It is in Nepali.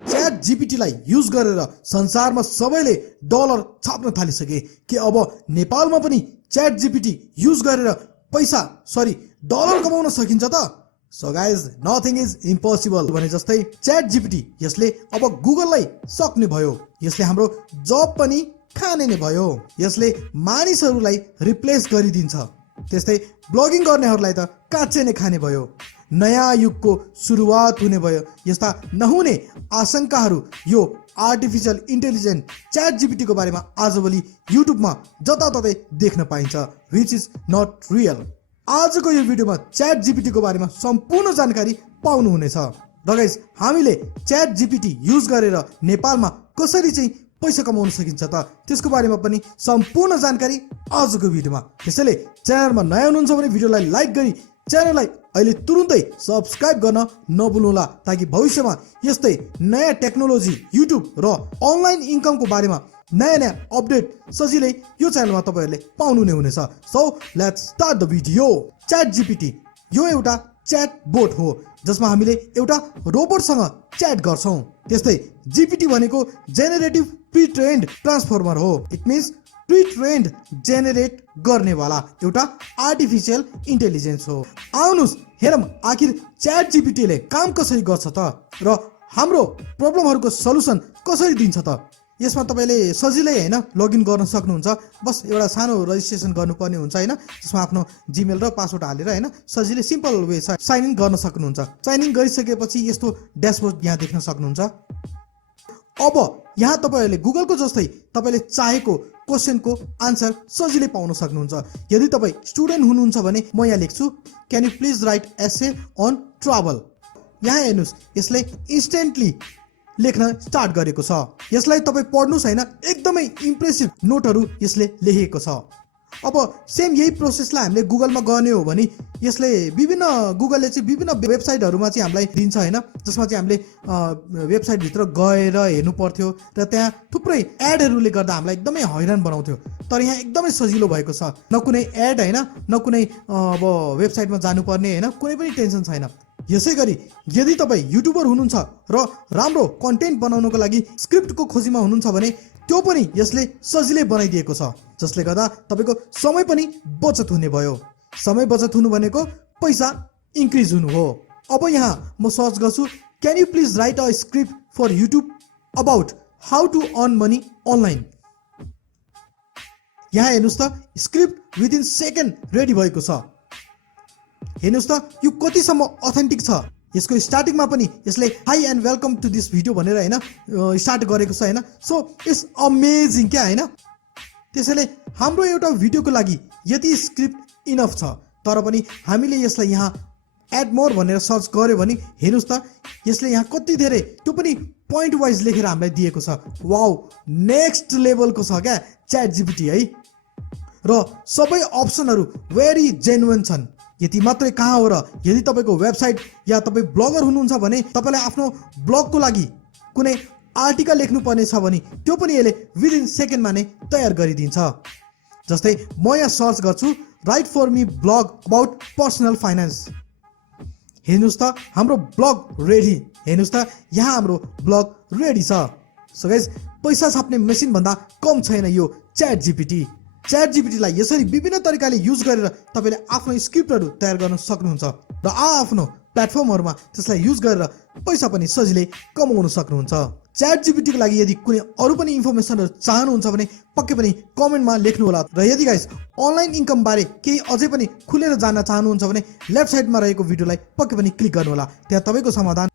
च्याट जीपीटीलाई युज गरेर संसारमा सबैले डलर छाप्न थालिसके के अब नेपालमा पनि च्याट जीपीटी युज गरेर डलर कमाउन सकिन्छ त? So guys, nothing is impossible भने जस्तै च्याट जीपीटी यसले अब गुगललाई सक्ने भयो। यसले हाम्रो जब पनि खाने नै भयो। यसले मानिसहरूलाई रिप्लेस गरिदिन्छ। त्यस्तै ब्लगिङ गर्नेहरूलाई त काच्चे नै खाने भयो। नयाँ युगको सुरुवात हुने भयो। यस्ता नहुने आशंकाहरू यो आर्टिफिसियल इन्टेलिजेन्ट च्याट जीपीटीको बारेमा आजभोलि युट्युबमा जताततै देख्न पाइन्छ, विच इज नट रियल। आजको यो भिडियोमा च्याट जीपीटीको बारेमा सम्पूर्ण जानकारी पाउनुहुनेछ। र गाइस, हामीले च्याट जीपीटी युज गरेर नेपालमा कसरी चाहिँ पैसा कमाउन सकिन्छ त त्यसको बारेमा पनि सम्पूर्ण जानकारी आजको भिडियोमा। त्यसैले च्यानलमा नयाँ हुनुहुन्छ भने भिडियोलाई लाइक गरी च्यानललाई अहिले तुरुन्तै सब्सक्राइब गर्न नभुल्नुहोला, ताकि भविष्यमा यस्तै नयाँ टेक्नोलोजी, युट्युब र अनलाइन इन्कमको बारेमा नयाँ अपडेट सजिलै यो च्यानलमा तपाईँहरूले पाउनु नै हुनेछ। So let's start the video. Chat GPT यो एउटा च्याट बोट हो जसमा हामीले एउटा रोबोटसँग च्याट गर्छौँ। त्यस्तै जीपीटी भनेको जेनेरेटिभ प्री ट्रेन्ड ट्रान्सफर्मर हो। It means pre trained generate गर्नेवाला एउटा आर्टिफिसियल इन्टेलिजेन्स हो। आउनुहोस् हेरौँ आखिर च्याट जीपीटीले काम कसरी गर्छ त र हाम्रो प्रब्लमहरूको सल्युसन कसरी दिन्छ त। यसमा तपाईँले सजिलै होइन लगइन गर्न सक्नुहुन्छ। बस एउटा सानो रजिस्ट्रेसन गर्नुपर्ने हुन्छ होइन, जसमा आफ्नो जिमेल र पासवर्ड हालेर होइन सजिलै सिम्पल वे साइन इन गर्न सक्नुहुन्छ। साइन इन गरिसकेपछि यस्तो ड्यासबोर्ड यहाँ देख्न सक्नुहुन्छ। अब यहाँ तपाईँहरूले गुगलको जस्तै तपाईँले चाहेको क्वेसनको आन्सर सजिलै पाउन सक्नुहुन्छ। यदि तपाईँ स्टुडेन्ट हुनुहुन्छ भने म यहाँ लेख्छु, can you please write essay on travel. यहाँ हेर्नुहोस्, यसले इन्स्टेन्टली लेख्न स्टार्ट गरेको छ। यसलाई तपाईँ पढ्नुहोस् होइन, एकदमै इम्प्रेसिभ नोटहरू यसले लेखेको छ। अब सेम यही प्रोसेसलाई हामीले गुगलमा गर्ने हो भने यसले गुगलले चाहिँ विभिन्न वेबसाइटहरूमा चाहिँ हामीलाई दिन्छ होइन, जसमा चाहिँ हामीले वेबसाइटभित्र गएर हेर्नु पर्थ्यो र त्यहाँ थुप्रै एडहरूले गर्दा हामीलाई एकदमै हैरान बनाउँथ्यो। तर यहाँ एकदमै सजिलो भएको छ, न कुनै एड होइन, न कुनै अब वेबसाइटमा जानुपर्ने होइन, कुनै पनि टेन्सन छैन। यसै गरी यदि तपाईँ युट्युबर हुनुहुन्छ र राम्रो कन्टेन्ट बनाउनको लागि स्क्रिप्टको खोजीमा हुनुहुन्छ भने त्यो पनि यसले सजिलै बनाइदिएको छ, जसले गर्दा तपाईँको समय पनि बचत हुने भयो। समय बचत हुनु भनेको पैसा इन्क्रिज हुनु हो। अब यहाँ म सर्च गर्छु, can you please write a script for YouTube about how to earn money online. यहाँ हेर्नुहोस् त, स्क्रिप्ट विदिन सेकेन्ड रेडी भएको छ। हेर्नुहोस् त यो कतिसम्म अथेन्टिक छ। यसको स्टार्टिङमा पनि यसले hi and welcome to this video भनेर होइन स्टार्ट गरेको छ होइन। सो इट्स अमेजिङ क्या होइन। त्यसैले हाम्रो एउटा भिडियोको लागि यति स्क्रिप्ट इनफ छ, तर पनि हामीले यसलाई यहाँ एड मोर भनेर सर्च गऱ्यो भने हेर्नुहोस् त यसले यहाँ कति धेरै त्यो पनि पोइन्ट वाइज लेखेर हामीलाई दिएको छ। वाउ, नेक्स्ट लेभलको छ क्या च्याट जीपीटी है। र सबै अप्सनहरू भेरी जेन्युन छन्। यति मात्रै कहाँ हो र, यदि तपाईँको वेबसाइट या तपाईँ ब्लगर हुनुहुन्छ भने तपाईँलाई आफ्नो ब्लगको लागि कुनै आर्टिकल लेख्नुपर्ने छ भने त्यो पनि यसले विदिन सेकेन्डमा नै तयार गरिदिन्छ। जस्तै म यहाँ सर्च गर्छु, write for me blog about personal finance. हेर्नुहोस् त हाम्रो ब्लग रेडी। हेर्नुहोस् त यहाँ हाम्रो ब्लग रेडी छ। सो गाइस, पैसा छाप्ने मेसिनभन्दा कम छैन यो च्याट जीपीटी। च्याट जीपीटीलाई यसरी विभिन्न तरिकाले युज गरेर तपाईँले आफ्नो स्क्रिप्टहरू तयार गर्न सक्नुहुन्छ र आफ्नो प्लेटफर्महरूमा त्यसलाई युज गरेर पैसा पनि सजिलै कमाउन सक्नुहुन्छ। च्याट जीपीटीको लागि यदि कुनै अरू पनि इन्फर्मेसनहरू चाहनुहुन्छ भने पक्कै पनि कमेन्टमा लेख्नु होला। र यदि गाइस अनलाइन इन्कम बारे केही अझै पनि खुलेर जान्न चाहनुहुन्छ भने लेफ्ट साइडमा रहेको भिडियोलाई पक्कै पनि क्लिक गर्नु होला, त्यहाँ तपाईँको समाधान